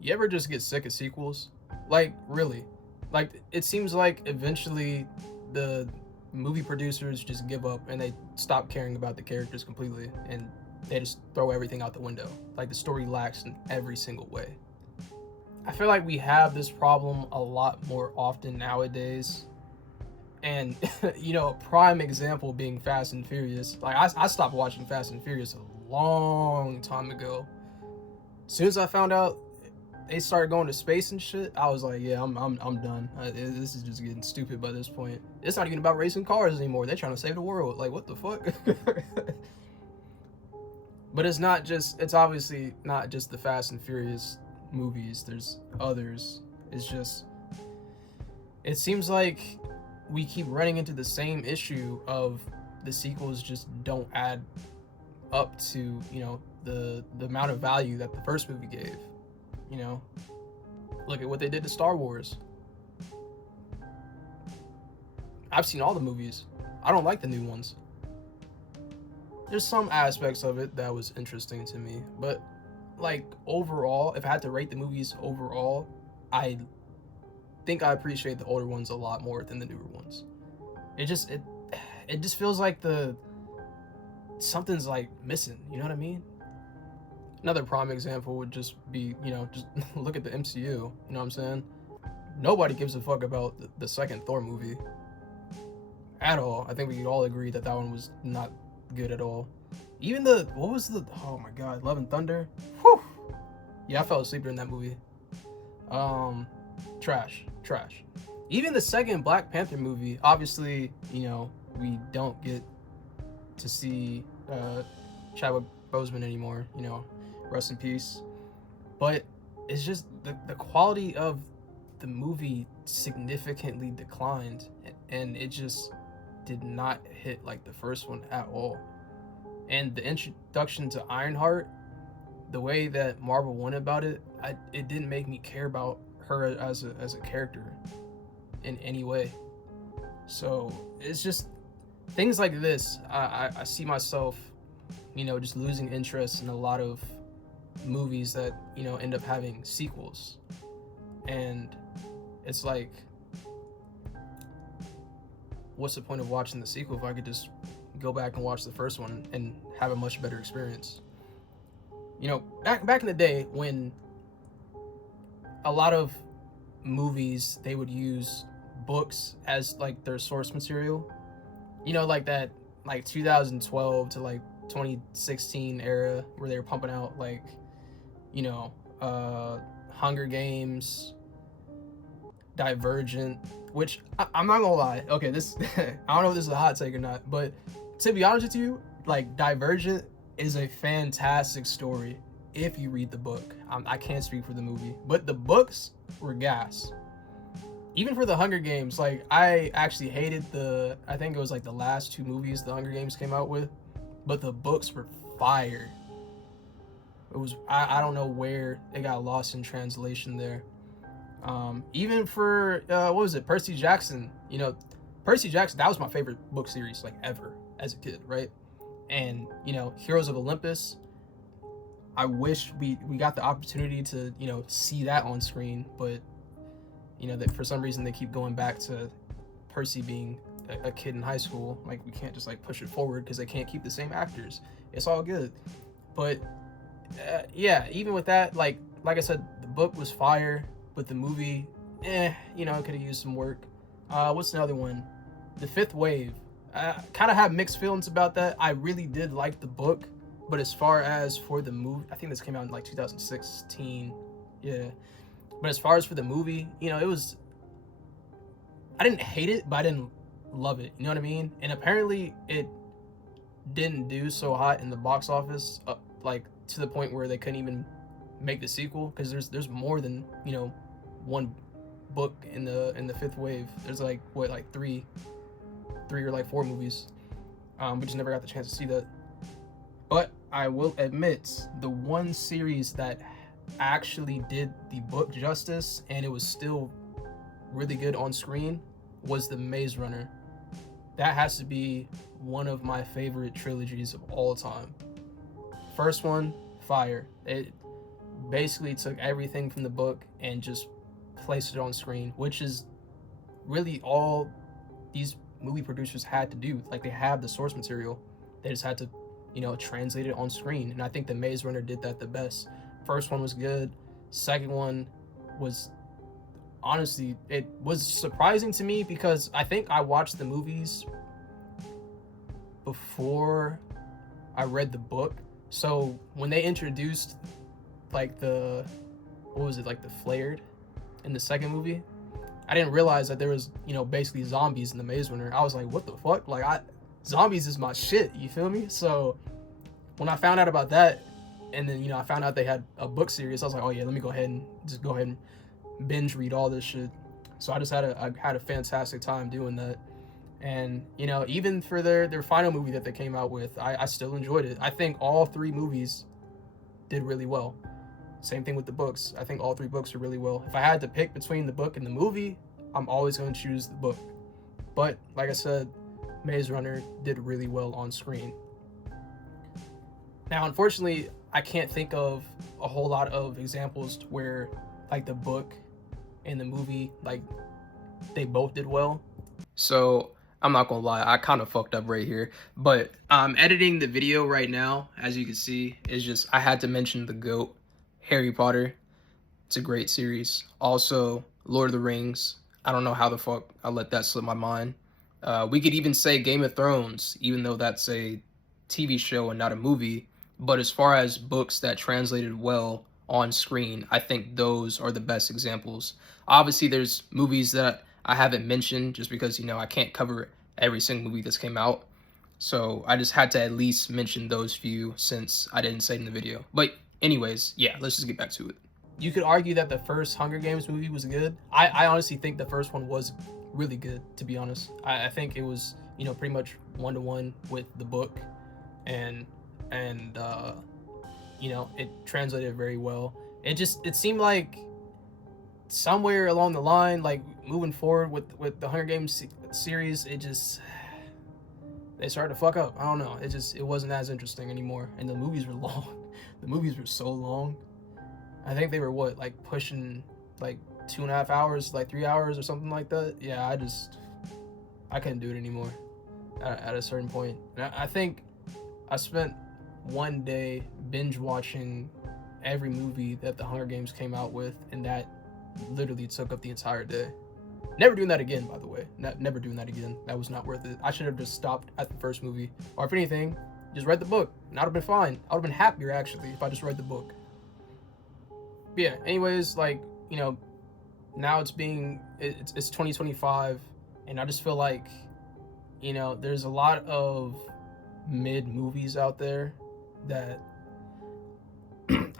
You ever just get sick of sequels? Like, really? Like, it seems like eventually the movie producers just give up and they stop caring about the characters completely and they just throw everything out the window. Like, the story lacks in every single way. I feel like we have this problem a lot more often nowadays. And, a prime example being Fast and Furious. Like, I stopped watching Fast and Furious a long time ago. As soon as I found out they started going to space and shit, I was like, yeah, I'm done. This is just getting stupid by this point. It's not even about racing cars anymore. They're trying to save the world. Like, what the fuck? But it's not just. It's obviously not just the Fast and Furious movies. There's others. It's just. It seems like we keep running into the same issue of the sequels just don't add up to the amount of value that the first movie gave. You know, look at what they did to Star Wars. I've seen all the movies. I don't like the new ones. There's some aspects of it that was interesting to me, but like overall, if I had to rate the movies overall, I think I appreciate the older ones a lot more than the newer ones. It just feels like the something's like missing. You know what I mean? Another prime example would just be, just look at the MCU. You know what I'm saying? Nobody gives a fuck about the second Thor movie at all. I think we could all agree that that one was not good at all. Even oh my god, Love and Thunder? Whew. Yeah, I fell asleep during that movie. Trash. Even the second Black Panther movie, obviously, we don't get to see Chadwick Boseman anymore, rest in peace. But it's just the quality of the movie significantly declined, and it just did not hit like the first one at all. And the introduction to Ironheart, the way that Marvel went about it, it didn't make me care about her as a character in any way. So it's just things like this. I see myself, just losing interest in a lot of movies that end up having sequels, and it's like, what's the point of watching the sequel if I could just go back and watch the first one and have a much better experience? Back in the day when a lot of movies, they would use books as like their source material, like that, like 2012 to like 2016 era where they were pumping out like Hunger Games, Divergent, which I'm not gonna lie, okay, this I don't know if this is a hot take or not, but to be honest with you, like, Divergent is a fantastic story if you read the book. I can't speak for the movie, but the books were gas. Even for the Hunger Games, like, I actually hated I think it was like the last two movies the Hunger Games came out with, but the books were fire. It was, I don't know where it got lost in translation there. Even for what was it, Percy Jackson? Percy Jackson, that was my favorite book series like ever as a kid, right? And Heroes of Olympus, I wish we got the opportunity to see that on screen, but that for some reason they keep going back to Percy being a kid in high school. Like, we can't just like push it forward because they can't keep the same actors. It's all good, but yeah, even with that, like I said, the book was fire, but the movie, it could have used some work. What's another one? The Fifth Wave. I kind of have mixed feelings about that. I really did like the book, but as far as for the movie, I think this came out in like 2016. Yeah. But as far as for the movie, it was, I didn't hate it, but I didn't love it. You know what I mean? And apparently it didn't do so hot in the box office, like to the point where they couldn't even make the sequel, because there's more than one book in the Fifth Wave. There's like three or like four movies. We just never got the chance to see that. But I will admit, the one series that actually did the book justice and it was still really good on screen was the Maze Runner. That has to be one of my favorite trilogies of all time. First one, fire. It basically took everything from the book and just placed it on screen, which is really all these movie producers had to do. Like, they have the source material, they just had to, you know, translate it on screen. And I think the Maze Runner did that the best. First one was good. Second one was, honestly, it was surprising to me because I think I watched the movies before I read the book. So when they introduced like the, what was it, like the flared in the second movie, I didn't realize that there was, you know, basically zombies in the Maze Runner. I was like, what the fuck? Like, zombies is my shit, you feel me? So when I found out about that, and then, you know, I found out they had a book series, I was like, oh yeah, let me go ahead and binge read all this shit. So I had a fantastic time doing that. And, you know, even for their final movie that they came out with, I still enjoyed it. I think all three movies did really well. Same thing with the books. I think all three books are really well. If I had to pick between the book and the movie, I'm always going to choose the book. But like I said, Maze Runner did really well on screen. Now, unfortunately, I can't think of a whole lot of examples where like the book and the movie, like, they both did well. So I'm not gonna lie, I kind of fucked up right here, but I'm editing the video right now. As you can see, it's just, I had to mention the GOAT, Harry Potter. It's a great series. Also, Lord of the Rings. I don't know how the fuck I let that slip my mind. We could even say Game of Thrones, even though that's a TV show and not a movie. But as far as books that translated well on screen, I think those are the best examples. Obviously, there's movies that I haven't mentioned just because, you know, I can't cover every single movie that's came out. So I just had to at least mention those few since I didn't say it in the video. But anyways, yeah, let's just get back to it. You could argue that the first Hunger Games movie was good. I honestly think the first one was really good, to be honest. I think it was, you know, pretty much one-to-one with the book, and you know, it translated very well. It seemed like somewhere along the line, like moving forward with the Hunger Games series, they started to fuck up. I don't know. It wasn't as interesting anymore, and the movies were long. The movies were so long. I think they were what, like pushing like 2.5 hours, like 3 hours or something like that. Yeah, I couldn't do it anymore at a certain point. And I think I spent one day binge watching every movie that the Hunger Games came out with, and that literally took up the entire day. Never doing that again, by the way. Never doing that again. That was not worth it. I should have just stopped at the first movie, or if anything, just read the book, and I'd have been fine. I would have been happier actually if I just read the book. But yeah, anyways, like, you know, now it's 2025, and I just feel like, you know, there's a lot of mid movies out there that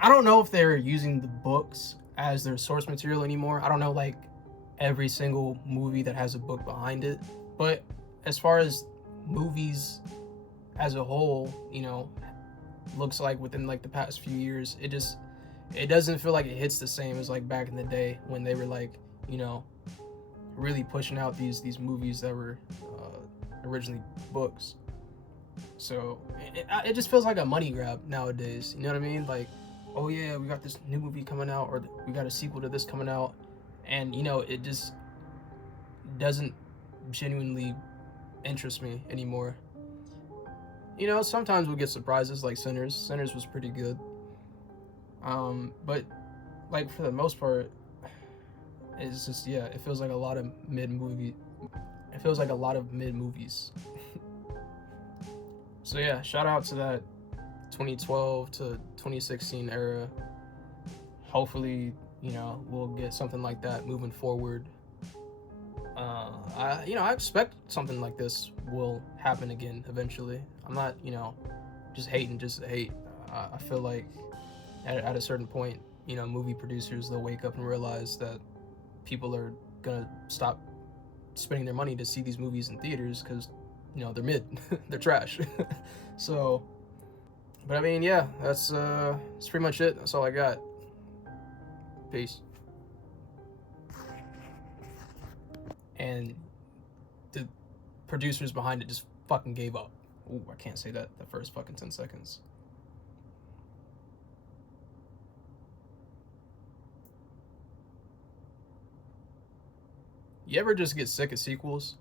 I don't know if they're using the books as their source material anymore. I don't know, like, every single movie that has a book behind it, but as far as movies as a whole, you know, looks like within like the past few years, it doesn't feel like it hits the same as like back in the day when they were like, you know, really pushing out these movies that were originally books. So it just feels like a money grab nowadays. You know what I mean? Like, oh yeah, we got this new movie coming out, or we got a sequel to this coming out, and you know, it just doesn't genuinely interest me anymore. You know, sometimes we'll get surprises like Sinners. Sinners was pretty good. But like for the most part, it's just, yeah, it feels like a lot of mid movies. So yeah, shout out to that 2012 to 2016 era. Hopefully, you know, we'll get something like that moving forward. I expect something like this will happen again eventually. I'm not, you know, just hating just to hate. I feel like at a certain point, you know, movie producers, they'll wake up and realize that people are gonna stop spending their money to see these movies in theaters because, you know, they're mid, they're trash. So, but I mean, yeah, that's pretty much it. That's all I got. Peace. And the producers behind it just fucking gave up. Ooh, I can't say that the first fucking 10 seconds. You ever just get sick of sequels?